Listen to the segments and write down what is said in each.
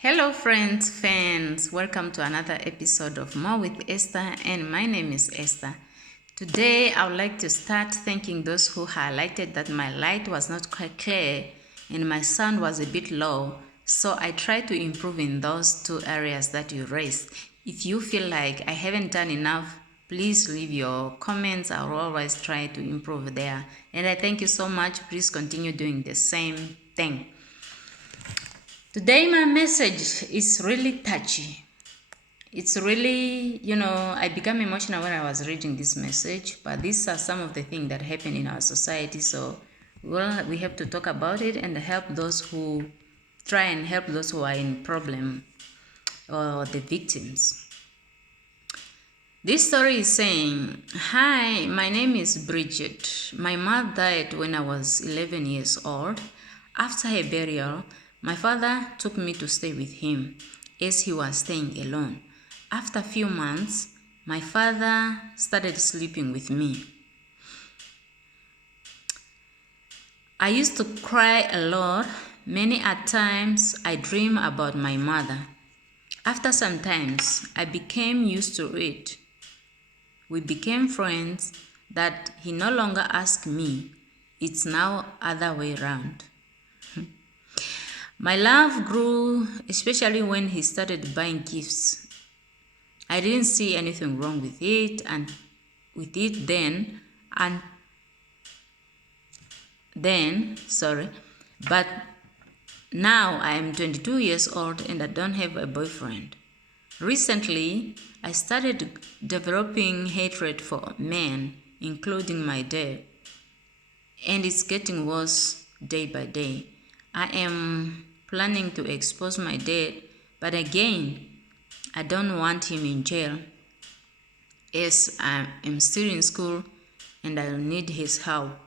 Hello, friends, fans. Welcome to another episode of More with Esther, and my name is Esther. Today, I would like to start thanking those who highlighted that my light was not quite clear and my sound was a bit low, so I tried to improve in those two areas that you raised. If you feel like I haven't done enough, please leave your comments. I'll always try to improve there. And I thank you so much. Please continue doing the same thing. Today, my message is really touchy. It's really, I became emotional when I was reading this message, but these are some of the things that happen in our society. So, we have to talk about it and try and help those who are in problem or the victims. This story is saying, "Hi, my name is Bridget. My mother died when I was 11 years old. After her burial, my father took me to stay with him as he was staying alone. After a few months, my father started sleeping with me. I used to cry a lot. Many a times I dream about my mother. After some times, I became used to it. We became friends that he no longer asked me. It's now other way around. My love grew, especially when he started buying gifts. I didn't see anything wrong with it but now I am 22 years old and I don't have a boyfriend. Recently, I started developing hatred for men, including my dad, and it's getting worse day by day. I am planning to expose my dad, but again, I don't want him in jail as I am still in school and I need his help.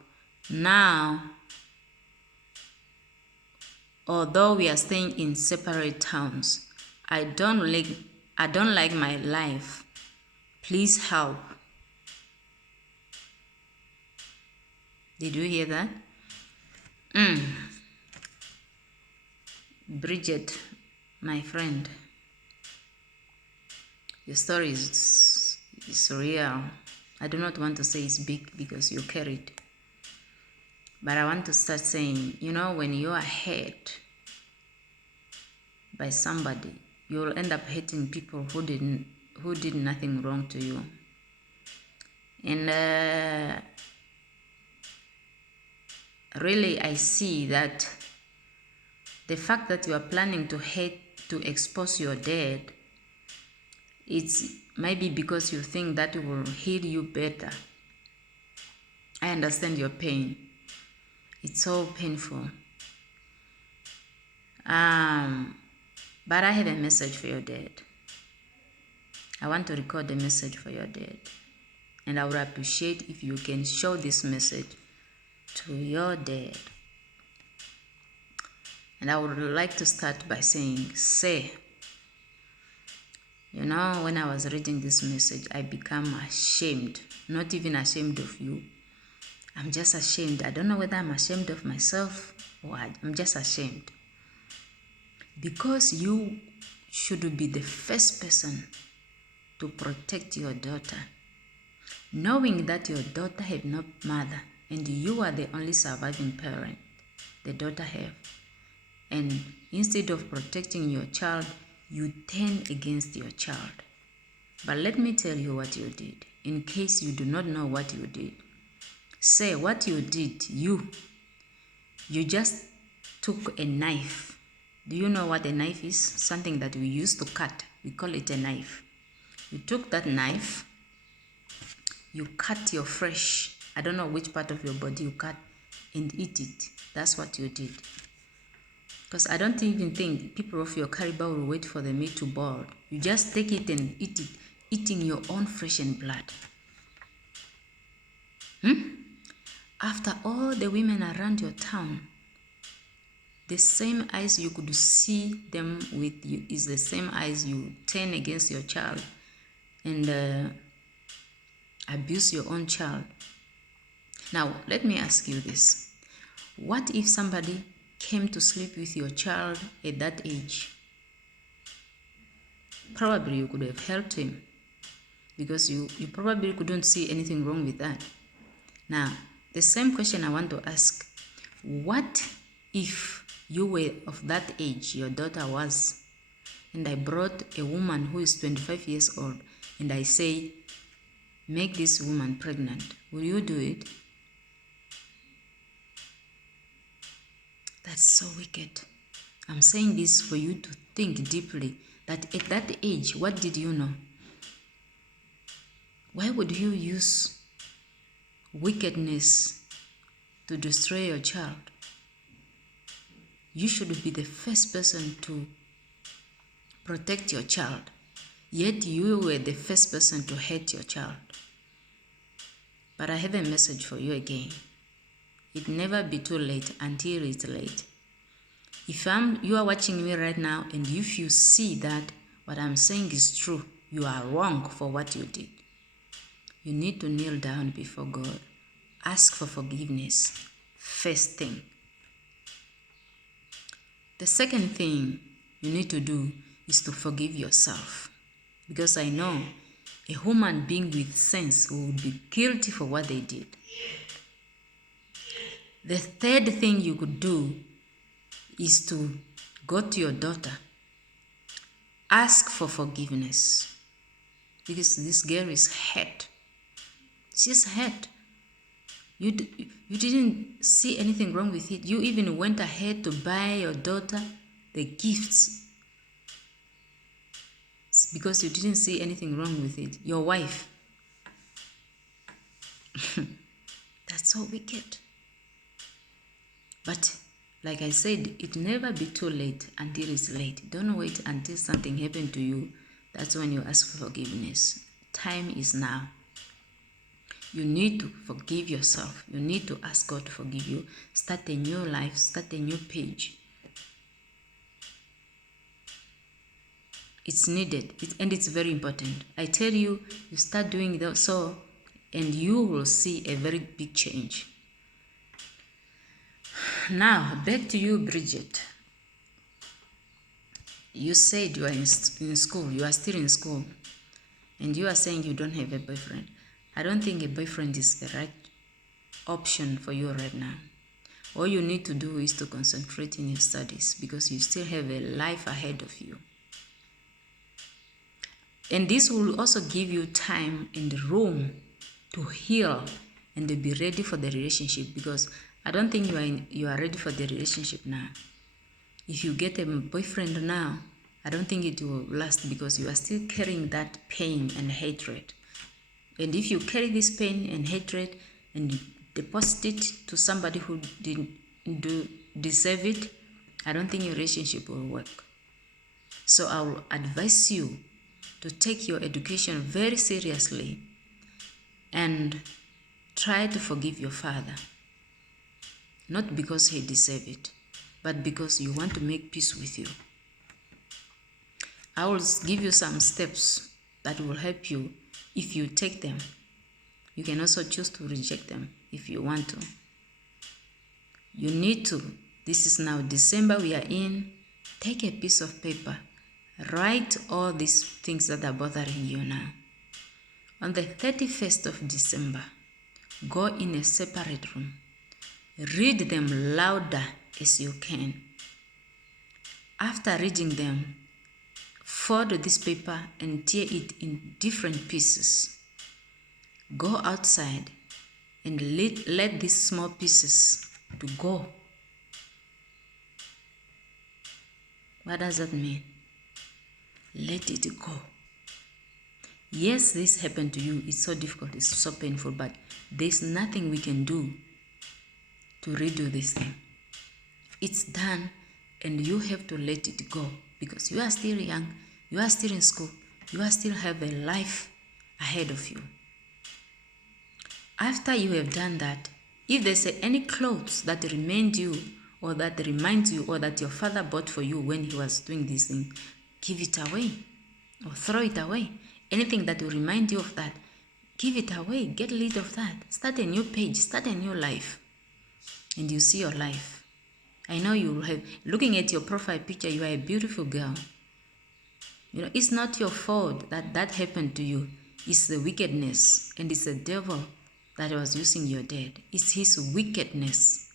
Now, although we are staying in separate towns, I don't like my life. Please help." Did you hear that? Bridget, my friend, your story is real. I do not want to say it's big because you carried. But I want to start saying, when you are hurt by somebody, you'll end up hating people who did nothing wrong to you. And really, I see that the fact that you are planning to expose your dad, it's maybe because you think that will heal you better. I understand your pain. It's so painful. But I have a message for your dad. I want to record a message for your dad. And I would appreciate if you can show this message to your dad. And I would like to start by saying, when I was reading this message, I become ashamed. Not even ashamed of you. I'm just ashamed. I don't know whether I'm ashamed of myself or I'm just ashamed. Because you should be the first person to protect your daughter, knowing that your daughter have no mother and you are the only surviving parent the daughter have. And instead of protecting your child, you turn against your child. But let me tell you what you did, in case you do not know what you did. What you did, you just took a knife. Do you know what a knife is? Something that we use to cut. We call it a knife. You took that knife, you cut your flesh. I don't know which part of your body you cut and eat it. That's what you did. Because I don't even think people of your caliber will wait for the meat to boil. You just take it and eat it, eating your own flesh and blood. After all the women around your town, the same eyes you could see them with you is the same eyes you turn against your child and abuse your own child. Now, let me ask you this. What if somebody came to sleep with your child at that age? probably you could have helped him, because you probably couldn't see anything wrong with that. Now, the same question I want to ask, what if you were of that age, your daughter was, and I brought a woman who is 25 years old, and I say, make this woman pregnant, will you do it? That's so wicked. I'm saying this for you to think deeply, that at that age, what did you know? Why would you use wickedness to destroy your child? You should be the first person to protect your child, yet you were the first person to hate your child. But I have a message for you again. It never be too late until it's late. If you are watching me right now, and if you see that what I'm saying is true, you are wrong for what you did, you need to kneel down before God. Ask for forgiveness. First thing. The second thing you need to do is to forgive yourself. Because I know a human being with sense would be guilty for what they did. The third thing you could do is to go to your daughter. Ask for forgiveness. Because this girl is hurt. She's hurt. You didn't see anything wrong with it. You even went ahead to buy your daughter the gifts because you didn't see anything wrong with it. Your wife. That's so wicked. But like I said, it never be too late until it's late. Don't wait until something happened to you. That's when you ask for forgiveness. Time is now. You need to forgive yourself. You need to ask God to forgive you. Start a new life. Start a new page. It's needed, and it's very important. I tell you, you start doing that so, and you will see a very big change. Now, back to you, Bridget. You said you are in school. You are still in school. And you are saying you don't have a boyfriend. I don't think a boyfriend is the right option for you right now. All you need to do is to concentrate in your studies because you still have a life ahead of you. And this will also give you time and room to heal and to be ready for the relationship, because I don't think you are ready for the relationship now. If you get a boyfriend now, I don't think it will last because you are still carrying that pain and hatred. And if you carry this pain and hatred and deposit it to somebody who didn't deserve it, I don't think your relationship will work. So I will advise you to take your education very seriously and try to forgive your father. Not because he deserved it, but because you want to make peace with you. I will give you some steps that will help you if you take them. You can also choose to reject them if you want to. You need to. This is now December we are in. Take a piece of paper. Write all these things that are bothering you now. On the 31st of December, go in a separate room. Read them louder as you can. After reading them, fold this paper and tear it in different pieces. Go outside and let these small pieces to go. What does that mean? Let it go. Yes, this happened to you. It's so difficult. It's so painful. But there's nothing we can do to redo this thing. It's done, and you have to let it go because you are still young. You are still in school. You are still have a life ahead of you. After you have done that, if there's any clothes that remind you or that reminds you or that your father bought for you when he was doing this thing, give it away or throw it away. Anything that will remind you of that, give it away. Get rid of that. Start a new page. Start a new life. And you see your life. I know you will have, looking at your profile picture, you are a beautiful girl. It's not your fault that happened to you. It's the wickedness, and it's the devil that was using your dad. It's his wickedness.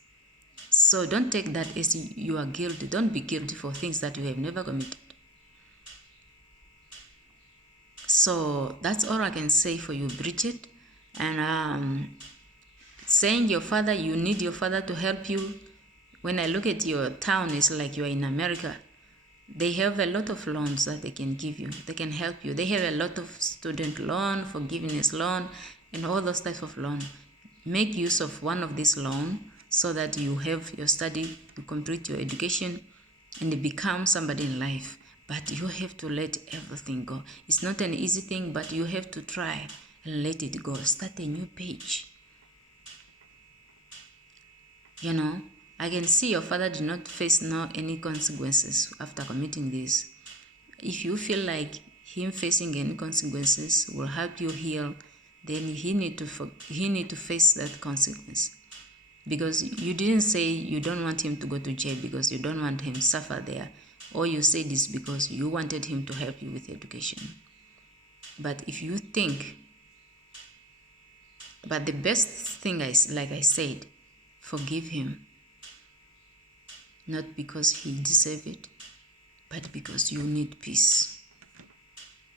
So don't take that as you are guilty. Don't be guilty for things that you have never committed. So that's all I can say for you, Bridget. And saying your father, you need your father to help you. When I look at your town, it's like you are in America. They have a lot of loans that they can give you. They can help you. They have a lot of student loan, forgiveness loan, and all those types of loan. Make use of one of these loan so that you have your study, you complete your education, and you become somebody in life. But you have to let everything go. It's not an easy thing, but you have to try and let it go. Start a new page. I can see your father did not face any consequences after committing this. If you feel like him facing any consequences will help you heal, then he need to face that consequence. Because you didn't say you don't want him to go to jail because you don't want him to suffer there, or you say this because you wanted him to help you with education. But if you think, but the best thing like I said, forgive him. Not because he deserves it, but because you need peace.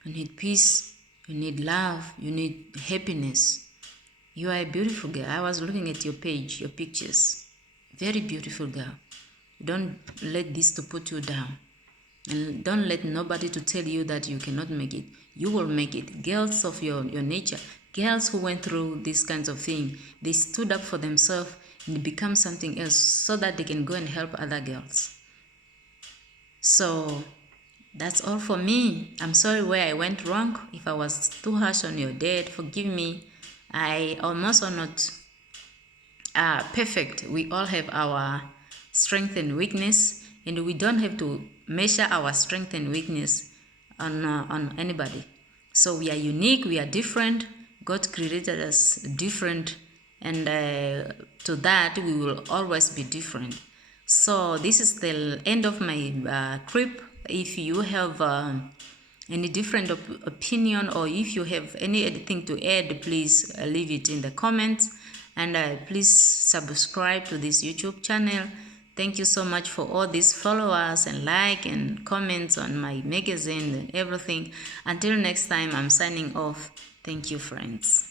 You need peace, you need love, you need happiness. You are a beautiful girl. I was looking at your page, your pictures. Very beautiful girl. Don't let this to put you down. And don't let nobody to tell you that you cannot make it. You will make it. Girls of your nature, girls who went through these kinds of things, they stood up for themselves and become something else so that they can go and help other girls. So that's all for me. I'm sorry where I went wrong. If I was too harsh on your dad, forgive me. I almost are not perfect. We all have our strength and weakness, and we don't have to measure our strength and weakness on anybody. So we are unique, we are different. God created us different, and to that we will always be different. So this is the end of my clip. If you have any different opinion, or if you have anything to add, please leave it in the comments, and please subscribe to this YouTube channel. Thank you so much for all these followers and like and comments on my magazine and everything. Until next time, I'm signing off. Thank you, friends.